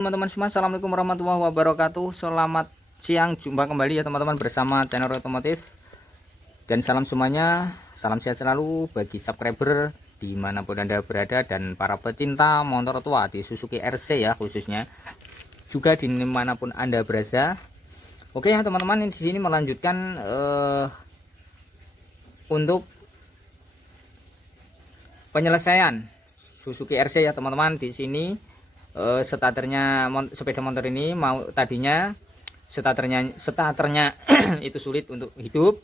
Teman-teman semua, assalamualaikum warahmatullahi wabarakatuh. Selamat siang, jumpa kembali ya teman-teman bersama channel otomotif. Dan salam semuanya, salam sehat selalu bagi subscriber dimanapun anda berada dan para pecinta motor tua di Suzuki RC ya khususnya, juga dimanapun anda berada. Oke ya teman-teman, di sini melanjutkan untuk penyelesaian Suzuki RC ya teman-teman. Di sini starternya sepeda motor ini tadinya starternya itu sulit untuk hidup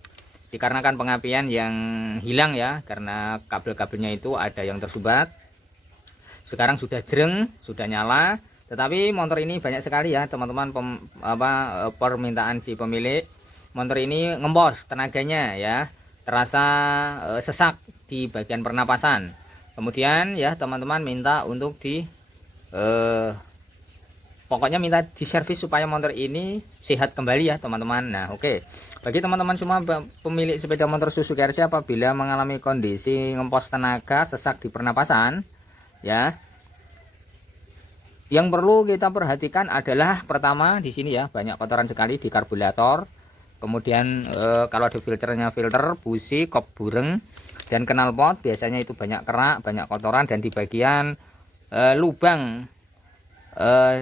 dikarenakan pengapian yang hilang ya, karena kabel-kabelnya itu ada yang tersumbat. Sekarang sudah jreng, sudah nyala, tetapi motor ini banyak sekali ya teman-teman permintaan si pemilik motor ini ngembos tenaganya ya, terasa sesak di bagian pernapasan. Kemudian ya teman-teman minta untuk pokoknya minta diservis supaya motor ini sehat kembali ya teman-teman. Nah oke, bagi teman-teman semua pemilik sepeda motor Suzuki RC apabila mengalami kondisi ngempos tenaga, sesak di pernapasan ya, yang perlu kita perhatikan adalah pertama di sini ya, banyak kotoran sekali di karburator. Kemudian kalau di filternya, filter, busi, kop bureng, dan knalpot biasanya itu banyak kerak, banyak kotoran. Dan di bagian lubang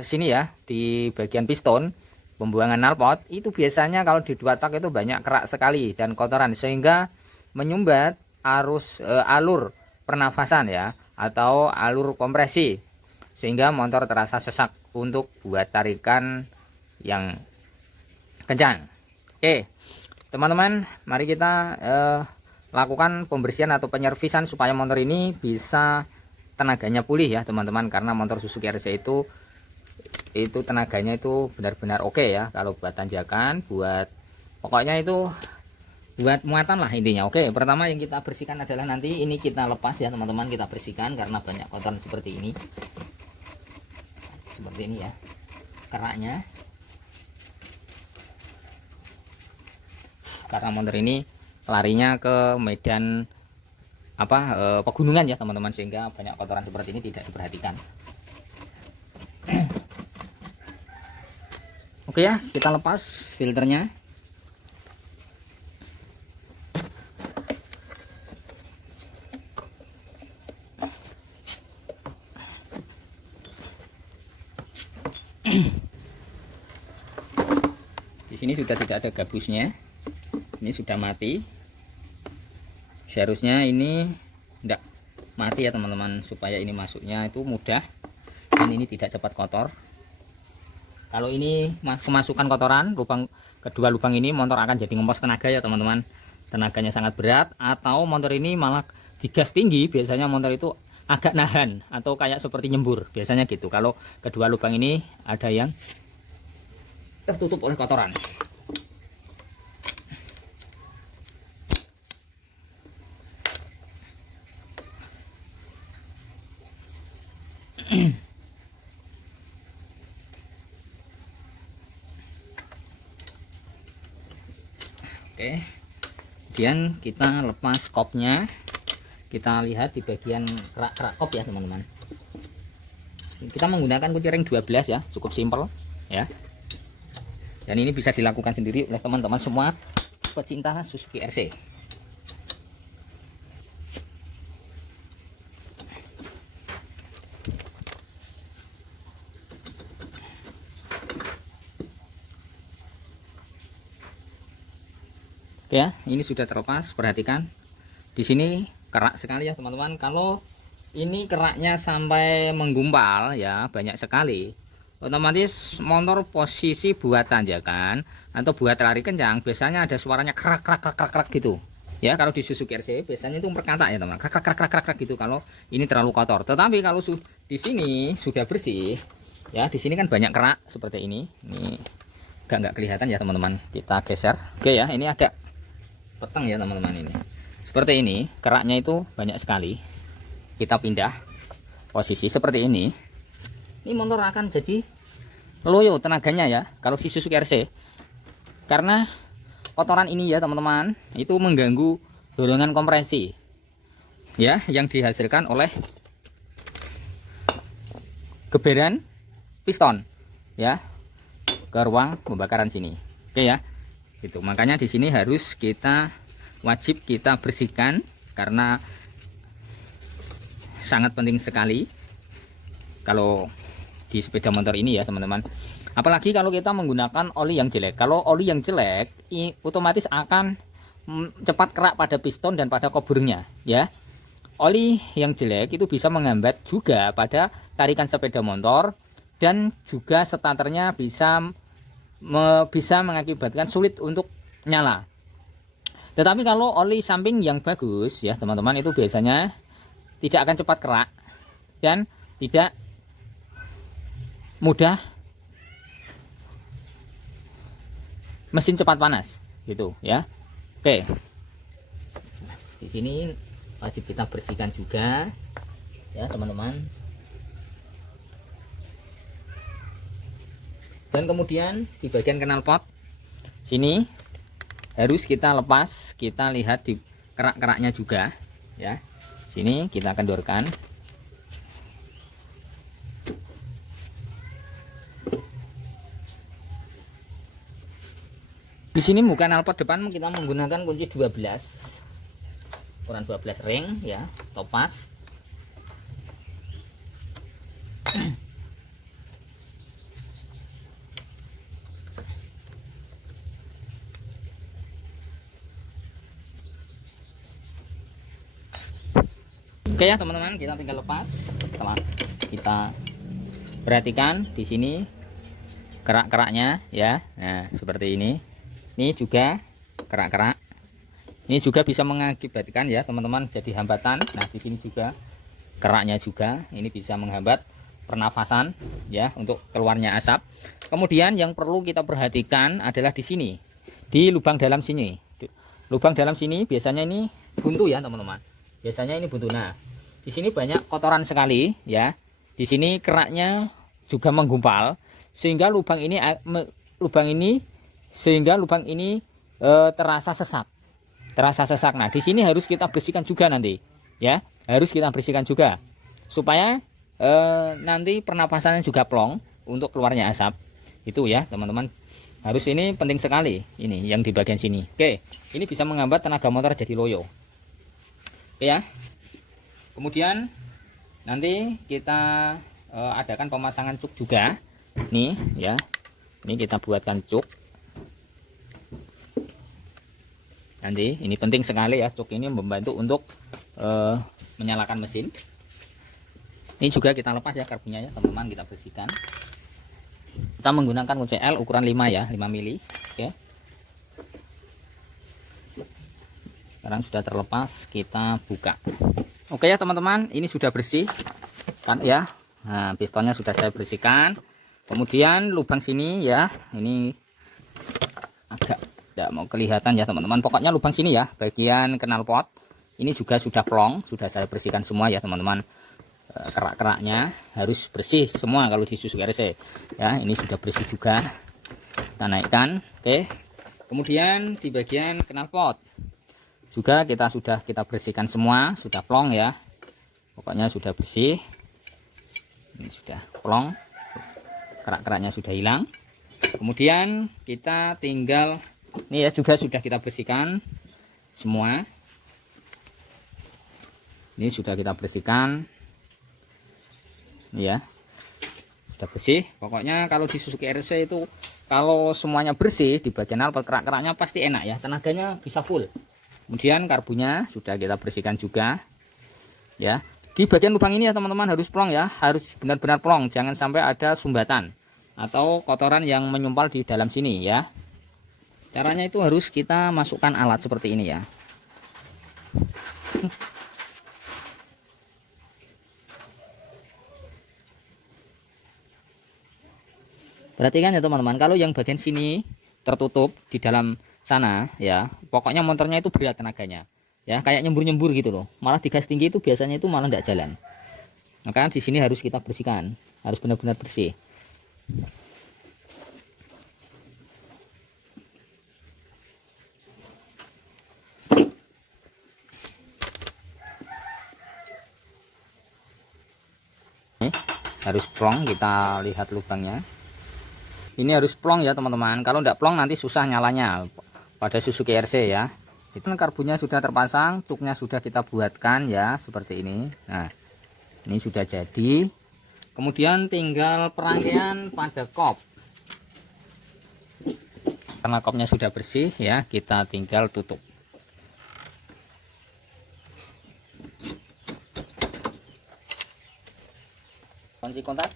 sini ya, di bagian piston pembuangan knalpot itu biasanya kalau di dua tak itu banyak kerak sekali dan kotoran, sehingga menyumbat alur pernafasan ya, atau alur kompresi, sehingga motor terasa sesak untuk buat tarikan yang kencang. Oke teman-teman, mari kita lakukan pembersihan atau penyervisan supaya motor ini bisa tenaganya pulih ya teman-teman, karena motor Suzuki RC itu tenaganya itu benar-benar oke ya, kalau buat tanjakan, buat pokoknya itu buat muatan lah intinya. Oke, pertama yang kita bersihkan adalah nanti ini kita lepas ya teman-teman, kita bersihkan karena banyak kotoran seperti ini ya keraknya, karena motor ini larinya ke medan pegunungan ya teman-teman, sehingga banyak kotoran seperti ini tidak diperhatikan. Oke ya, kita lepas filternya. Di sini sudah tidak ada gabusnya, ini sudah mati. Seharusnya ini tidak mati ya teman-teman, supaya ini masuknya itu mudah dan ini tidak cepat kotor. Kalau ini kemasukan kotoran, kedua lubang ini motor akan jadi ngempos tenaga ya teman-teman. Tenaganya sangat berat, atau motor ini malah digas tinggi, biasanya motor itu agak nahan atau kayak seperti nyembur biasanya gitu, kalau kedua lubang ini ada yang tertutup oleh kotoran. Oke, kemudian kita lepas kopnya. Kita lihat di bagian kerak-kerak kop ya teman-teman. Kita menggunakan kunci ring 12 ya, cukup simpel ya. Dan ini bisa dilakukan sendiri oleh teman-teman semua pecinta Suzuki RC. Oke ya, ini sudah terlepas. Perhatikan di sini kerak sekali ya teman-teman. Kalau ini keraknya sampai menggumpal ya, banyak sekali, otomatis motor posisi buat tanjakan atau buat lari kencang biasanya ada suaranya kerak kerak kerak kerak gitu ya. Kalau di Suzuki RC biasanya itu berkata ya teman, kerak kerak kerak kerak gitu kalau ini terlalu kotor. Tetapi kalau di sini sudah bersih ya, di sini kan banyak kerak seperti ini. Ini nggak kelihatan ya teman-teman, kita geser. Oke ya, ini agak peteng ya teman-teman, ini seperti ini keraknya itu banyak sekali. Kita pindah posisi seperti ini motor akan jadi loyo tenaganya ya kalau di Suzuki RC, karena kotoran ini ya teman-teman itu mengganggu dorongan kompresi ya, yang dihasilkan oleh geberan piston ya ke ruang pembakaran sini. Oke ya. Itu makanya di sini harus wajib kita bersihkan karena sangat penting sekali kalau di sepeda motor ini ya teman-teman. Apalagi kalau kita menggunakan oli yang jelek. Kalau oli yang jelek otomatis akan cepat kerak pada piston dan pada koburnya ya. Oli yang jelek itu bisa menghambat juga pada tarikan sepeda motor dan juga starternya bisa mengakibatkan sulit untuk nyala. Tetapi kalau oli samping yang bagus ya teman-teman, itu biasanya tidak akan cepat kerak dan tidak mudah mesin cepat panas gitu ya. Oke, di sini wajib kita bersihkan juga ya teman-teman. Dan kemudian di bagian knalpot sini harus kita lepas, kita lihat di kerak-keraknya juga ya. Sini kita kendorkan. Di sini muka knalpot depan kita menggunakan kunci 12, ukuran 12 ring ya, topas. Oke ya teman-teman, kita tinggal lepas. Setelah kita perhatikan di sini kerak-keraknya ya. Nah, seperti ini. Ini juga kerak-kerak. Ini juga bisa mengakibatkan ya teman-teman jadi hambatan. Nah, di sini juga keraknya juga ini bisa menghambat pernafasan ya untuk keluarnya asap. Kemudian yang perlu kita perhatikan adalah di sini. Di lubang dalam sini. Lubang dalam sini biasanya ini buntu ya teman-teman. Biasanya ini buntu. Nah, di sini banyak kotoran sekali ya. Di sini keraknya juga menggumpal sehingga lubang ini terasa sesak. Terasa sesak. Nah, di sini harus kita bersihkan juga nanti ya. Harus kita bersihkan juga supaya nanti pernapasannya juga plong untuk keluarnya asap. Itu ya, teman-teman. Harus ini penting sekali ini yang di bagian sini. Oke, ini bisa menghambat tenaga motor jadi loyo. Ya, kemudian nanti kita adakan pemasangan cuk juga nih ya. Ini kita buatkan cuk nanti. Ini penting sekali ya, cuk ini membantu untuk menyalakan mesin. Ini juga kita lepas ya karbonnya ya teman-teman, kita bersihkan. Kita menggunakan kunci L ukuran 5 ya, 5 mili. Oke, sekarang sudah terlepas, kita buka. Oke ya teman-teman, ini sudah bersih kan ya. Nah, pistonnya sudah saya bersihkan. Kemudian lubang sini ya, ini agak tidak mau kelihatan ya teman-teman. Pokoknya lubang sini ya, bagian knalpot ini juga sudah plong, sudah saya bersihkan semua ya teman-teman. Kerak-keraknya harus bersih semua kalau di Suzuki RC ya. Ini sudah bersih juga, kita naikkan. Oke, kemudian di bagian knalpot juga kita bersihkan semua, sudah plong ya. Pokoknya sudah bersih. Ini sudah plong, kerak-keraknya sudah hilang. Kemudian kita tinggal ini ya, juga sudah kita bersihkan semua. Ini sudah kita bersihkan ya, sudah bersih. Pokoknya kalau di Suzuki RC itu kalau semuanya bersih di bagian knalpot, kerak-keraknya pasti enak ya, tenaganya bisa full. Kemudian karbunya sudah kita bersihkan juga ya. Di bagian lubang ini ya teman-teman harus plong ya, harus benar-benar plong, jangan sampai ada sumbatan atau kotoran yang menyumpal di dalam sini ya. Caranya itu harus kita masukkan alat seperti ini ya. Perhatikan ya teman-teman, kalau yang bagian sini tertutup di dalam sana ya, pokoknya motornya itu berat tenaganya ya, kayak nyembur-nyembur gitu loh. Malah di gas tinggi itu biasanya itu malah tidak jalan. Maka di sini harus kita bersihkan, harus benar-benar bersih. harus plong. Kita lihat lubangnya, ini harus plong ya teman-teman. Kalau tidak plong nanti susah nyalanya pada Suzuki RC ya. Itu karbunya sudah terpasang, cuknya sudah kita buatkan ya seperti ini. Nah, ini sudah jadi. Kemudian tinggal perangkaian pada kop. Karena kopnya sudah bersih ya, kita tinggal tutup. Kunci kontak.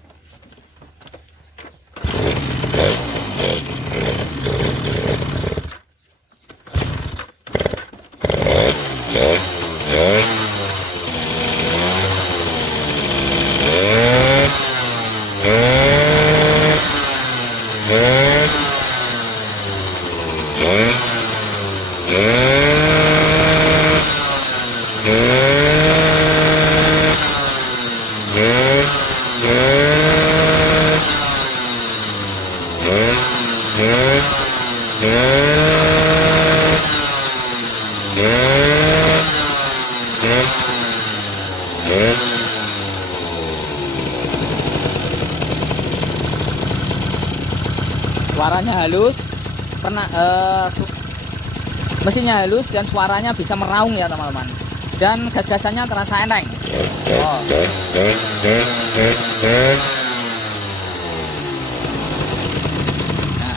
Suaranya halus, mesinnya halus dan suaranya bisa meraung ya teman-teman. Dan gas-gasannya terasa enteng. Oh. Nah,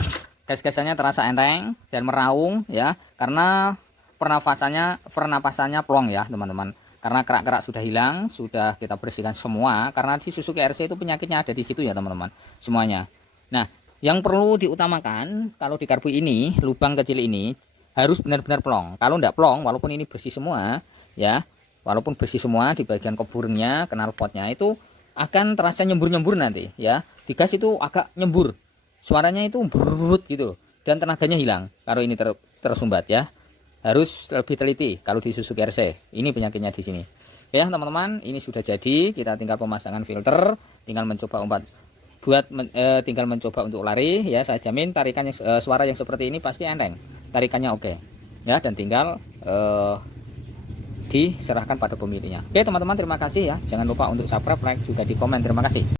gas-gasannya terasa enteng dan meraung ya, karena pernapasannya plong ya teman-teman. Karena kerak-kerak sudah hilang, sudah kita bersihkan semua. Karena di Suzuki RC itu penyakitnya ada di situ ya teman-teman, semuanya. Nah, yang perlu diutamakan kalau di karbu ini, lubang kecil ini harus benar-benar plong. Kalau tidak plong, walaupun ini bersih semua ya, walaupun bersih semua di bagian keburnya, knalpotnya itu akan terasa nyembur-nyembur nanti ya. Di gas itu agak nyembur, suaranya itu berut gitu dan tenaganya hilang kalau ini tersumbat ya. Harus lebih teliti kalau di Suzuki RC. Ini penyakitnya di sini. Ya teman-teman, ini sudah jadi. Kita tinggal pemasangan filter, tinggal mencoba tinggal mencoba untuk lari ya. Saya jamin tarikan suara yang seperti ini pasti enteng, tarikannya oke ya, dan tinggal diserahkan pada pemiliknya. Oke teman-teman, terima kasih ya, jangan lupa untuk subscribe, like, juga di komen. Terima kasih.